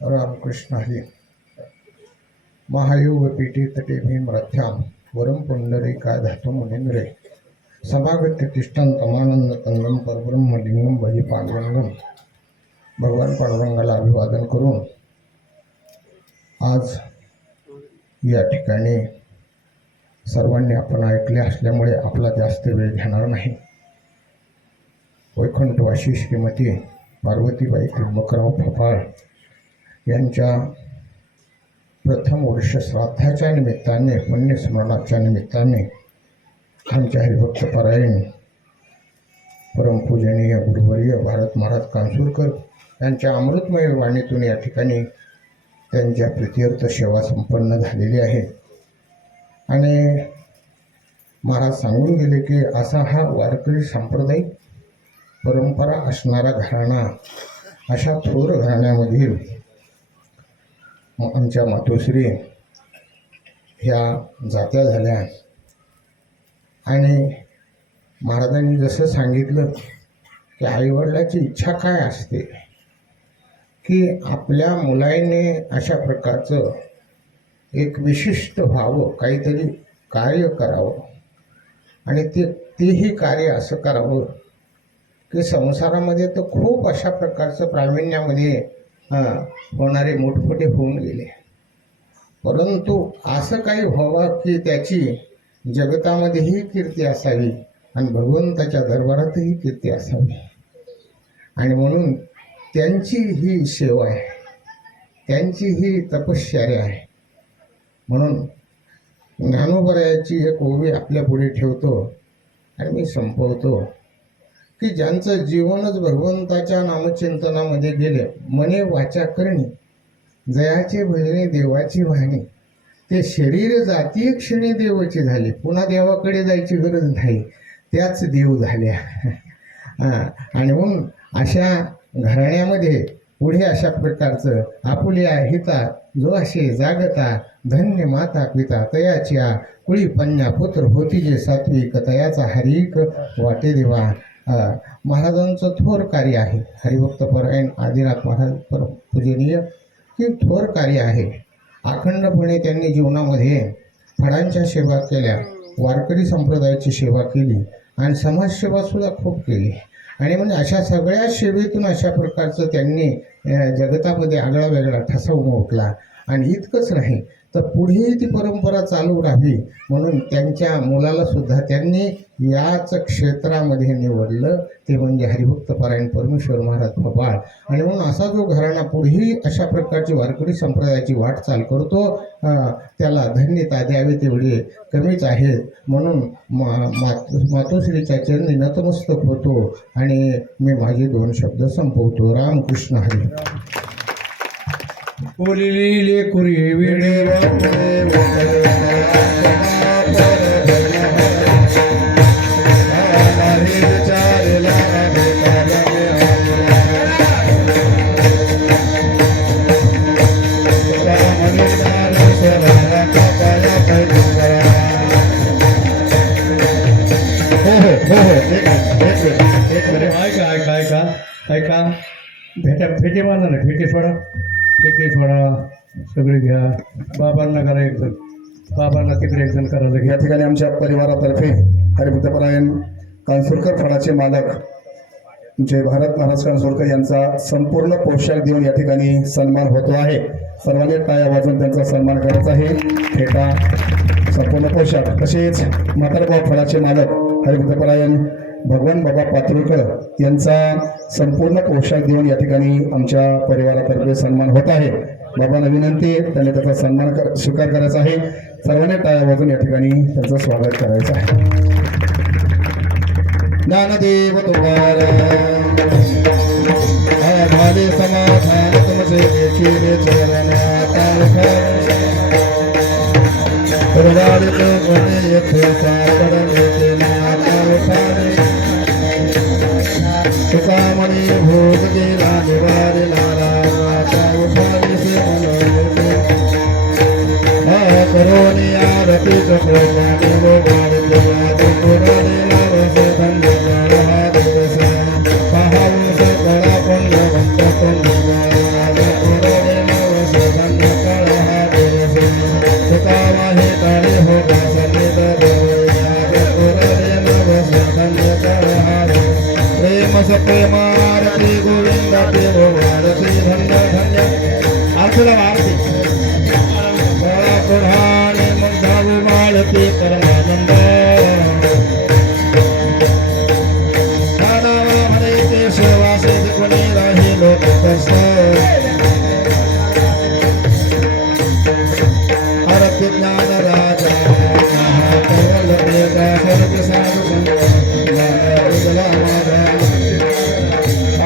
रामकृष्ण हरी. महायोग पीठी तटे भीमरथ्याम वरम पुंडरीका धातु मुनींद्रे समागत्य तिष्ठन तमानंद कंदम परब्रह्मलिंगम भजी पांडुरंगम. भगवान पांडुरंगाला अभिवादन करून आज या ठिकाणी सर्वांनी आपण ऐकले असल्यामुळे आपला जास्त वेळ घेणार नाही. वैकुंठवासी श्रीमती पार्वतीबाई त्र्यंबकराव फपाळ यांच्या प्रथम वर्ष श्राद्धाच्या निमित्ताने पुण्यस्मरणाच्या निमित्ताने आमच्या हरिभक्त परायण परमपूजनीय गुरुवर्य भारत महाराज कांसूरकर यांच्या अमृतमय वाणीतून या ठिकाणी त्यांच्या प्रीत्यर्थ सेवा संपन्न झालेली आहे. आणि महाराज सांगून गेले की असा हा वारकरी सांप्रदायिक परंपरा असणारा घराणा, अशा थोर घराण्यामधील आमच्या मातोश्री ह्या जात्या झाल्या. आणि महाराजांनी जसं सांगितलं की आईवडिलाची इच्छा काय असते की आपल्या मुलाने अशा प्रकारचं एक विशिष्ट व्हावं, काहीतरी कार्य करावं आणि तेही कार्य असं करावं की संसारामध्ये तर खूप अशा प्रकारचं प्रावीण्यामध्ये होणारे मोठमोठे होऊन गेले, परंतु असं काही व्हावं की त्याची जगतामध्येही कीर्ती असावी आणि भगवंताच्या दरबारातही कीर्ती असावी. आणि म्हणून त्यांची ही सेवा आहे, त्यांची ही तपश्चर्या आहे. म्हणून ज्ञानोबरायाची एक ओवी आपल्या पुढे ठेवतो आणि मी संपवतो की ज्यांचं जीवनच भगवंताच्या नामचिंतनामध्ये गेले, मने वाचा करणी जयाचे भजने देवाची वाणी, ते शरीर जाती क्षणी देवाची झाली, पुन्हा देवाकडे जायची गरज नाही, त्याच देव झाल्या. आणि म्हणून अशा घराण्यामध्ये पुढे अशा प्रकारचं आपुल्या हिता जो असे जागता धन्य माता पिता तयाच्या कुळी पन्या पुत्र होती जे सात्विक तयाचा हरिक वाटे देवा. महाराजांचं थोर कार्य आहे. हरिभक्त परायण आदिनाथ महाराज पूजनीय हे थोर कार्य आहे. अखंडपणे त्यांनी जीवनामध्ये फळांच्या सेवा केल्या, वारकरी संप्रदायाची सेवा केली आणि समाजसेवासुद्धा खूप केली. आणि म्हणजे अशा सगळ्या सेवेतून अशा प्रकारचं त्यांनी जगतामध्ये आगळा वेगळा ठसा उमटला. आणि इतकंच नाही तर पुढेही ती परंपरा चालू राहावी म्हणून त्यांच्या मुलाला सुद्धा त्यांनी याच क्षेत्रामध्ये निवडलं, ते म्हणजे हरिभक्त परायण परमेश्वर महाराज फपाळ. आणि म्हणून असा जो घराणा पुढेही अशा प्रकारची वारकरी संप्रदायाची वाटचाल करतो त्याला धन्यता द्यावी तेवढी कमीच आहे. म्हणून मातोश्रीच्या चरणी नतमस्तक होतो आणि मी माझे 2 शब्द संपवतो. रामकृष्ण हरी. बोलिले कुरी विडे ऐका फेटे मारला ना, फेटे सोडा सगळे घ्या. बाबांना करा एक जण, बाबांना तिकडे एक जण करायला. या ठिकाणी आमच्या परिवारातर्फे हरिभक्त परायण कांसूरकर फळाचे मालक जय भारत महाराज कांसूरकर यांचा संपूर्ण पोशाख देऊन या ठिकाणी सन्मान होतो आहे. सर्वांनी टाळ्या वाजवून त्यांचा सन्मान करायचा आहे. फेटा संपूर्ण पोशाख. तसेच म्हातारगाव फळाचे मालक हरिभक्त परायण भगवान बाबा पातुरकर यांचा संपूर्ण पोशाख देऊन या ठिकाणी आमच्या परिवारातर्फे सन्मान होत आहे. बाबांना विनंती त्यांनी त्याचा सन्मान स्वीकार करायचा आहे. सर्वांनी टाळ्या वाजून या ठिकाणी त्यांचं स्वागत करायचं आहे. ज्ञानदेव तुकाराम झाले समाधान तुमचे देखील चरण तुकामणी भोग गेला निवारे नारायणा उठाने से करोनी आरती चक्रवाणी वो भारत पुराणे नवसे धन्य दिवस पहावून से कळा पुण्यवंत पुण्य वाढते हो वाढते धन्य धन्य आरतीला आरती बळा पुढाने मुग्धावी माळते परमानंद दादावा म्हणे ते सेवासे कोणी राहिलो तटस्थ आरती ज्ञान राजा महाकवल देगा सर्व साधू संत उजला माझा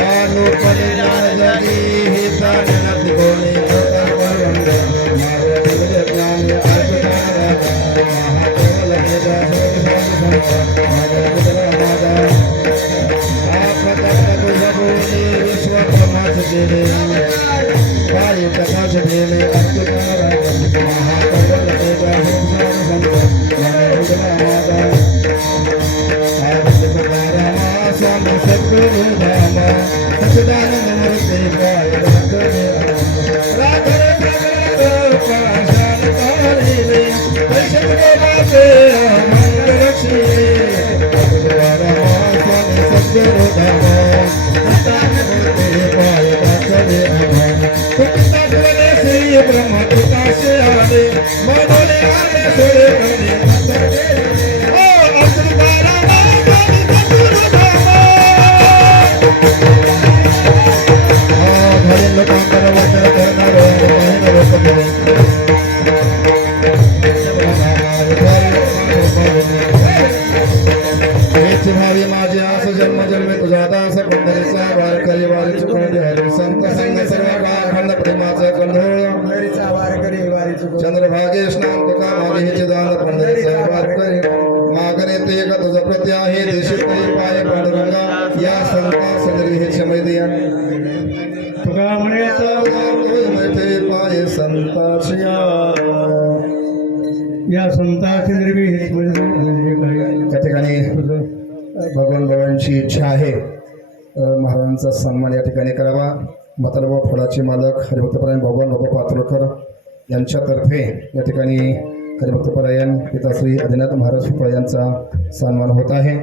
आलोपने जगी हिता नती कोणी भोतर परवंद मारुती ज्ञान अर्पिता राजा महाकवल देगा सर्व साधू संत उजला माझा आपदा तुझा बोली विश्व ब्रह्माच केले काय प्रकाश केले अर्पिता राजा महाकवल देगा सर्व साधू संत उजला माझा स्वामी सद्गुरु धाम सच्चिदानंद मूर्ति काय राधे पाषाण कारिले वैष्णव बाते मंगल रक्षिले स्वामी सद्गुरु धाम सच्चिदानंद मूर्ति काय बाचले तुमता बोले श्री ब्रह्म तुका से आले मनोले आले सोले करणे ओ अब्दुल भावी माझे आस जन्म जन्मे तुझा दास पंढरीचा वारकरी वारी चुकवणे हरी संत संग सर्व खंड प्रेमाचा कंढोळ वारकरी वारी चंद्रभागे स्नान तुका मागे हे दान पंढरीचा वारकरी मागणे ते का तुझा प्रति आहे देशी पाय पांडुरंगा या संता सदरी हे मैदिया तुका म्हणे ते पाय संताशिया या संताची निर्मी हेच त्या ठिकाणी भगवान बाबांची इच्छा आहे महाराजांचा सन्मान या ठिकाणी करावा म्हातारबाबा फळाचे मालक हरिभक्तपरायण भगवान बाबा पात्रोकर यांच्यातर्फे या ठिकाणी हरिभक्तपरायण पिताश्री आदिनाथ महाराज फळ यांचा सन्मान होत आहे.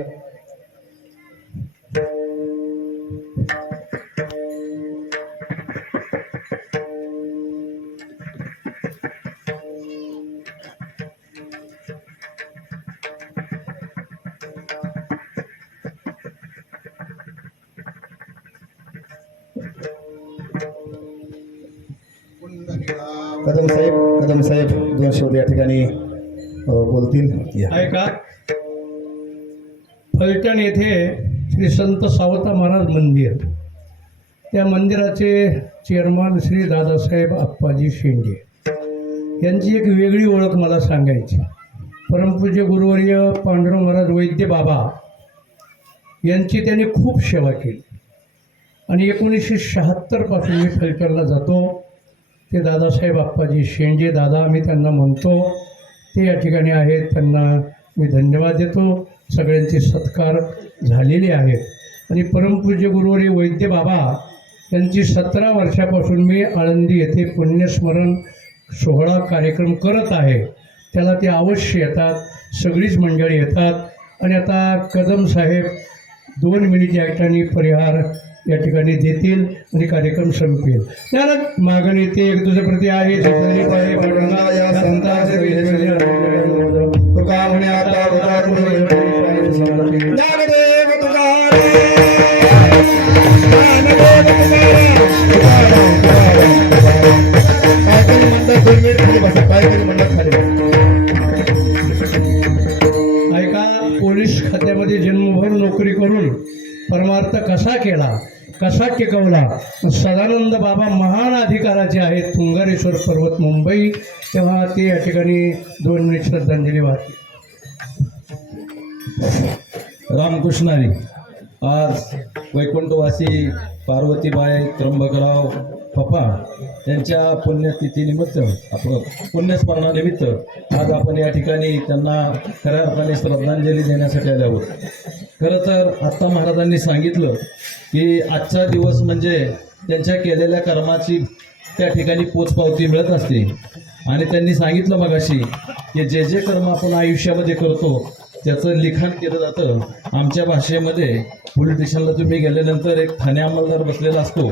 कदम साहेब दोन शब्द या ठिकाणी बोलतील. ऐका फलटण येथे श्री संत सावता महाराज मंदिर, त्या मंदिराचे चेअरमन श्री दादासाहेब आप्पाजी शेंडे यांची एक वेगळी ओळख मला सांगायची. परमपूज्य गुरुवर्य पांडुरंग महाराज वैद्य बाबा यांची त्यांनी खूप सेवा केली आणि 1976 पासून मी फलटणला जातो. ते दादासाहेब आप्पाजी शेंडे दादा आम्ही त्यांना म्हणतो, ते या ठिकाणी आहेत, त्यांना मी धन्यवाद देतो. सगळ्यांचे सत्कार झालेले आहेत आणि परमपूज्य गुरुवर्य वैद्य बाबा यांची 17 वर्षापासून मी आळंदी येथे पुण्यस्मरण सोहळा कार्यक्रम करत आहे. त्याला ते अवश्य येतात, सगळीच मंडळी येतात आणि आता कदम साहेब 2 मिनिट या ठिकाणी परिहार या ठिकाणी देतील आणि कार्यक्रम संपेल. त्याला मागणी ते एक दुसऱ्याप्रती आहे या संतांचे तुका म्हणे आता ज्ञानदेव काहीतरी म्हणतात 2 मिनिट खाली बसा, काहीतरी म्हणतात खाली बसा. ऐका, पोलीस खात्यामध्ये जन्मभर नोकरी करून परमार्थ कसा केला, कसा टिकवला. सदानंद बाबा महान अधिकाराचे आहेत, तुंगारेश्वर पर्वत मुंबई. तेव्हा ते या ठिकाणी 2 मिनिट श्रद्धांजली वाहते. रामकृष्णारी आज वैकुंठवासी पार्वतीबाई त्र्यंबकराव पप्पा यांच्या पुण्यतिथीनिमित्त आपण पुण्यस्मरणानिमित्त आज आपण या ठिकाणी त्यांना खऱ्या अर्थाने श्रद्धांजली देण्यासाठी आले आहोत. खरं तर आत्ता महाराजांनी सांगितलं की आजचा दिवस म्हणजे त्यांच्या केलेल्या कर्माची त्या ठिकाणी पोचपावती मिळत असते आणि त्यांनी सांगितलं मगाशी की जे जे कर्म आपण आयुष्यामध्ये करतो त्याचं लिखाण केलं जातं आमच्या भाषेमध्ये पोलीस स्टेशनला तुम्ही गेल्यानंतर एक ठाणे अंमलदार बसलेला असतो,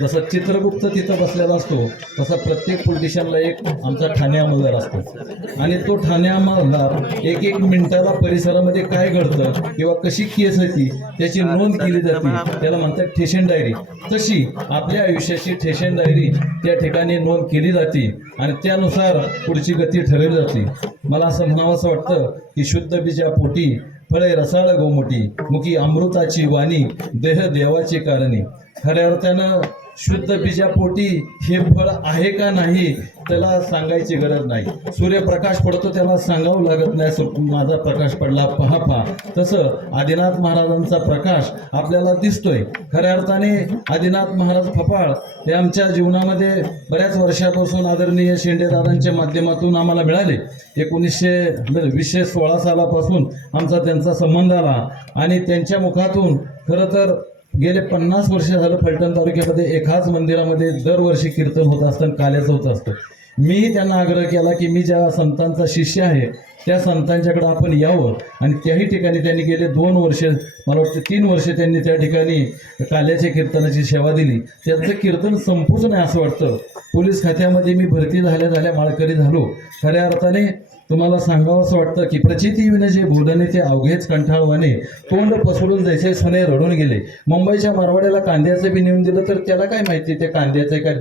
जसं चित्रगुप्त तिथं बसलेला असतो तसा प्रत्येक पोलीस स्टेशनला एक आमचा ठाणे अंमलदार असतो आणि तो ठाणे अंमलदार एक एक मिनिटाला परिसरामध्ये काय घडतं किंवा कशी केस होती त्याची नोंद केली जाते, त्याला म्हणतात ठेशन डायरी. तशी आपल्या आयुष्याची ठेशन डायरी त्या ठिकाणी नोंद केली जाते आणि त्यानुसार पुढची गती ठरवली जाते. मला असं म्हणावंसं वाटतं की शुद्ध बीजा पोटी फळे रसाळ गोमुटी मुखी अमृताची वाणी देह देवाची कारणी. खऱ्या अर्थानं शुद्ध बीजापोटी हे फळ आहे का नाही त्याला सांगायची गरज नाही. सूर्यप्रकाश पडतो त्याला सांगावं लागत नाही माझा प्रकाश पडला पहा पहा. तसं आदिनाथ महाराजांचा प्रकाश आपल्याला दिसतोय. खऱ्या अर्थाने आदिनाथ महाराज फपाळ हे आमच्या जीवनामध्ये बऱ्याच वर्षापासून आदरणीय शेंडेदादांच्या माध्यमातून आम्हाला मिळाले. 1916 सालापासून आमचा त्यांचा संबंध आला आणि त्यांच्या मुखातून खरं तर गेले 50 वर्ष झालं फलटण तालुक्यामध्ये एकाच मंदिरामध्ये दरवर्षी कीर्तन होत असतं, काल्याचं होत असतं. मीही त्यांना आग्रह केला की मी ज्या संतांचा शिष्य आहे त्या संतांच्याकडे आपण यावं आणि त्याही ठिकाणी त्यांनी गेले 2 वर्ष, मला वाटतं 3 वर्ष त्यांनी त्या ठिकाणी काल्याच्या कीर्तनाची सेवा दिली. त्यांचं कीर्तन संपूच नाही असं वाटतं. पोलीस खात्यामध्ये मी भरती झाल्या माळकरी झालो. खऱ्या अर्थाने तुम्हाला सांगावं असं वाटतं की प्रचिती विनजे बोलणे ते अवघेच कंठाळवाने तोंड पसरून जैसे सने रडून गेले. मुंबईच्या मारवाड्याला कांद्याचं बी नेऊन दिलं तर त्याला काय माहिती ते कांद्याचं आहे का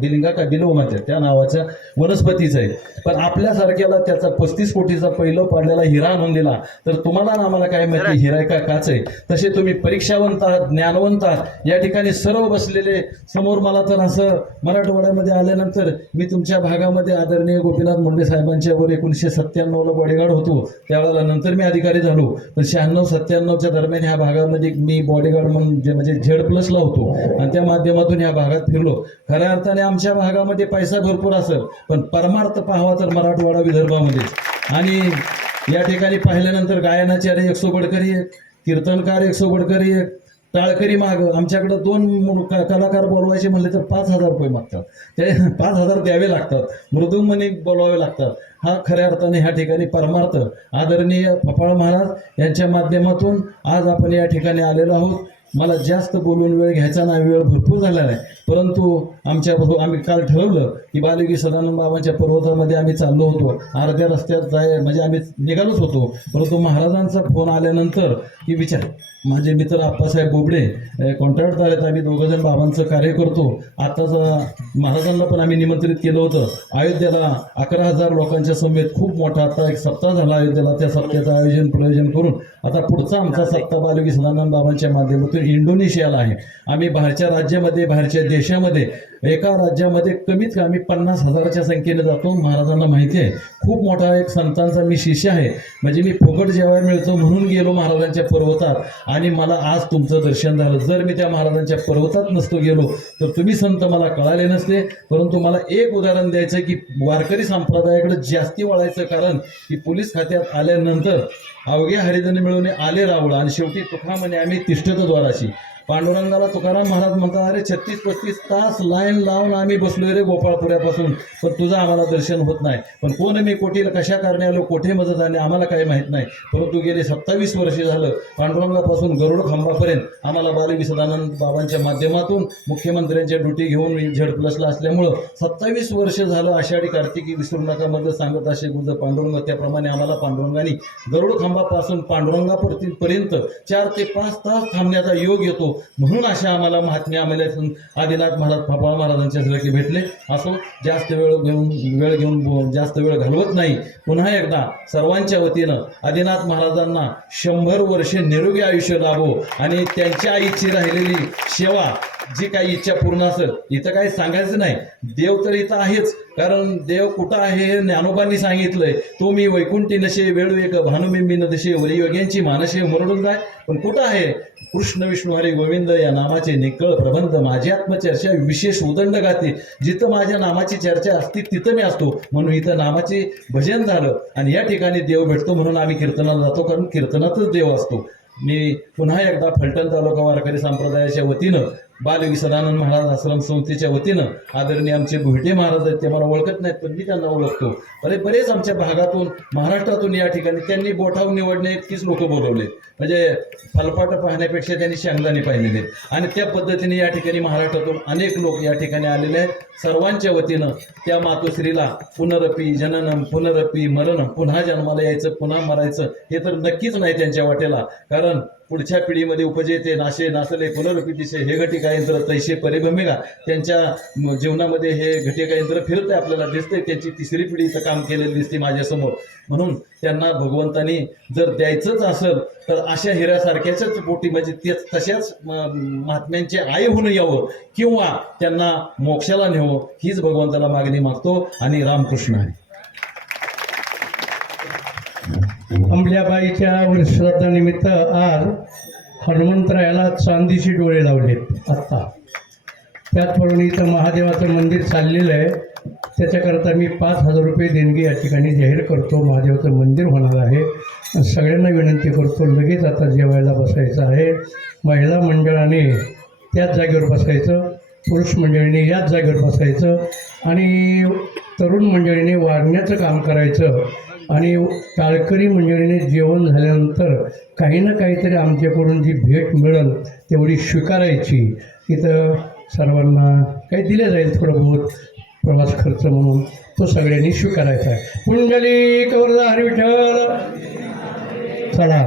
बिलिंगा का बिलो म्हणतात त्या नावाच्या वनस्पतीचं आहे. पण आपल्यासारख्याला त्याचा 35 कोटीचा पहिलं पाडलेला हिरा आणून दिला तर तुम्हाला आणि आम्हाला काय माहिती हिरा आहे का काच आहे. तसे तुम्ही परीक्षावंत आहात, ज्ञानवंत आहात. या ठिकाणी सर्व बसलेले समोर मला तर असं मराठवाड्यामध्ये आल्यानंतर मी तुमच्या भागामध्ये आदरणीय गोपीनाथ मुंडे साहेबांच्या वर 1997ला बॉडीगार्ड होतो. त्यावेळेला नंतर मी अधिकारी झालो. पण 96-97च्या दरम्यान ह्या भागामध्ये मी बॉडीगार्ड म्हणून म्हणजे Z+ला होतो आणि त्या माध्यमातून ह्या भागात फिरलो. खऱ्या अर्थाने आमच्या भागामध्ये पैसा भरपूर असेल पण परमार्थ पाहावा तर मराठवाडा विदर्भामध्ये. आणि या ठिकाणी पाहिल्यानंतर गायनाचार्य 100 गडकरी, कीर्तनकार 100 गडकरी, टाळकरी माग आमच्याकडं 2 कलाकार बोलवायचे म्हणले तर 5,000 रुपये मागतात. ते 5,000 द्यावे लागतात. मृदुंगमणी बोलवावे लागतात. हा खऱ्या अर्थाने ह्या ठिकाणी परमार्थ आदरणीय फपाळ महाराज यांच्या माध्यमातून आज आपण या ठिकाणी आलेलो आहोत. मला जास्त बोलून वेळ घ्यायचा नाही, वेळ भरपूर झाला आहे. परंतु आम्ही काल ठरवलं की बालयोगी सदानंद बाबांच्या पर्वतामध्ये आम्ही चाललो होतो. अर्ध्या रस्त्यात म्हणजे आम्ही निघालोच होतो. परंतु महाराजांचा फोन आल्यानंतर की विचार माझे मित्र आप्पासाहेब बोबडे कॉन्ट्रॅक्टदार आहेत, आम्ही 2 जण बाबांचं कार्य करतो. आताच महाराजांना पण आम्ही निमंत्रित केलं होतं अयोध्येला 11,000 लोकांच्या समेत खूप मोठा आता एक सप्ताह झाला अयोध्येला. त्या सप्त्याचं प्रयोजन करून आता पुढचा आमचा सप्ताह बालयोगी सदानंद बाबांच्या माध्यमातून इंडोनेशियाला आहे. आम्ही बाहेरच्या राज्यामध्ये बाहेरच्या देशामध्ये एका राज्यामध्ये कमीत कमी 50,000च्या संख्येने जातो. महाराजांना माहिती आहे खूप मोठा एक संतांचा मी शिष्य आहे. म्हणजे मी फुकट जेवायला मिळतो म्हणून गेलो महाराजांच्या पर्वतात आणि मला आज तुमचं दर्शन झालं. जर मी त्या महाराजांच्या पर्वतात नसतो गेलो तर तुम्ही संत मला कळाले नसते. परंतु मला एक उदाहरण द्यायचं की वारकरी संप्रदायाकडे जास्ती वळायचं कारण की पोलीस खात्यात आल्यानंतर अवघे हरिजन मिळून आले रावळ आणि शेवटी तुका म्हणे आम्ही तिष्ठत द्वाराशी. पांडुरंगाला तुकाराम महाराज म्हणतात अरे 36-35 तास लाईन लावून आम्ही बसलोय रे गोपाळपुऱ्यापासून पण तुझं आम्हाला दर्शन होत नाही. पण कोण मी कोटीला कशा कारणे आलो कोठे मदत आली आम्हाला काही माहीत नाही. परंतु गेले 27 वर्ष झालं पांडुरंगापासून गरुड खांबापर्यंत आम्हाला बालयोगी सदानंद बाबांच्या माध्यमातून मुख्यमंत्र्यांच्या ड्युटी घेऊन मी Z+ला असल्यामुळं 27 वर्ष झालं आषाढी कार्तिकी विसरू नका मध्ये सांगत असे गुज पांडुरंग. त्याप्रमाणे आम्हाला पांडुरंगाने गरुड खांबापासून पांडुरंगापर्यंत 4 ते 5 तास थांबण्याचा योग येतो. म्हणून अशा आम्हाला महात्म्य आम्हाला आदिनाथ महाराज फपाळ महाराजांच्या सारखे भेटले. असो जास्त वेळ घेऊन जास्त वेळ घालवत नाही. पुन्हा एकदा सर्वांच्या वतीनं आदिनाथ महाराजांना 100 वर्षे निरोगी आयुष्य लाभो आणि त्यांच्या आईची राहिलेली सेवा जी काही इच्छा पूर्ण असेल. इथं काही सांगायचं नाही. देव तर इथं आहेच कारण देव कुठं आहे हे ज्ञानोबांनी सांगितलंय. तो मी वैकुंठी नशे वेळवेक भानुबिंबी नदशे वरी योग्यांची मानसे मुरडून जाय. पण कुठं आहे कृष्ण विष्णू हरी गोविंद या नामाचे निकळ प्रबंध माझी आत्मचर्चा विशेष उदंड गाते. जिथं माझ्या नामाची चर्चा असते तिथं मी असतो. म्हणून इथं नामाचे भजन झालं आणि या ठिकाणी देव भेटतो म्हणून आम्ही कीर्तनाला जातो कारण कीर्तनातच देव असतो. मी पुन्हा एकदा फलटण तालुका वारकरी संप्रदायाच्या वतीनं बालविसरानंद महाराज आश्रम संस्थेच्या वतीनं आदरणीय आमचे भुईटे महाराज आहेत, ते मला ओळखत नाहीत पण मी त्यांना ओळखतो. बरेच आमच्या भागातून महाराष्ट्रातून या ठिकाणी त्यांनी बोटावर निवडणे इतकीच लोक बोलवले, म्हणजे फलपाट पाहण्यापेक्षा त्यांनी शेंगदाणे पाहिलेले आणि त्या पद्धतीने या ठिकाणी महाराष्ट्रातून अनेक लोक या ठिकाणी आलेले आहेत. सर्वांच्या वतीनं त्या मातोश्रीला पुनरपी जननम पुनरपी मरणम, पुन्हा जन्माला यायचं पुन्हा मरायचं हे तर नक्कीच नाही त्यांच्या वाटेला, कारण पुढच्या पिढीमध्ये उपजेते नाशे नासले पुनरपी दिसे हे घटिका यंत्र तैसे परिभ्रमिका, त्यांच्या जीवनामध्ये हे घटिका यंत्र फिरते आपल्याला दिसते. त्यांची तिसरी पिढीचं काम केलेलं दिसते माझ्यासमोर. म्हणून त्यांना भगवंतानी जर द्यायचंच असेल तर अशा हिऱ्यासारख्याच पोटी म्हणजे तेच तशाच महात्म्यांची आई होऊन यावं किंवा त्यांना मोक्षाला न्यावं हीच भगवंताला मागणी मागतो. आणि रामकृष्ण हरी. अंबल्याबाईच्या वर्षश्राद्धानिमित्त आज हनुमंतरायाला चांदीचे डोळे लावलेत आत्ता. त्याचप्रमाणे इथं महादेवाचं मंदिर चाललेलं आहे, त्याच्याकरता मी 5,000 रुपये देणगी या ठिकाणी जाहीर करतो. महादेवाचं मंदिर होणार आहे. सगळ्यांना विनंती करतो, लगेच आता जेवायला बसायचं आहे. महिला मंडळाने त्याच जागेवर बसायचं, पुरुष मंडळीने याच जागेवर बसायचं आणि तरुण मंडळीने वाढण्याचं काम करायचं. आणि टाळकरी मंडळीने जेवण झाल्यानंतर काही ना काहीतरी आमच्याकडून जी भेट मिळेल तेवढी स्वीकारायची. इथं सर्वांना काही दिले जाईल थोडं बहुत प्रवास खर्च म्हणून, तो सगळ्यांनी स्वीकारायचा आहे. पुंडलिक वरदा हरी विठ्ठल. चला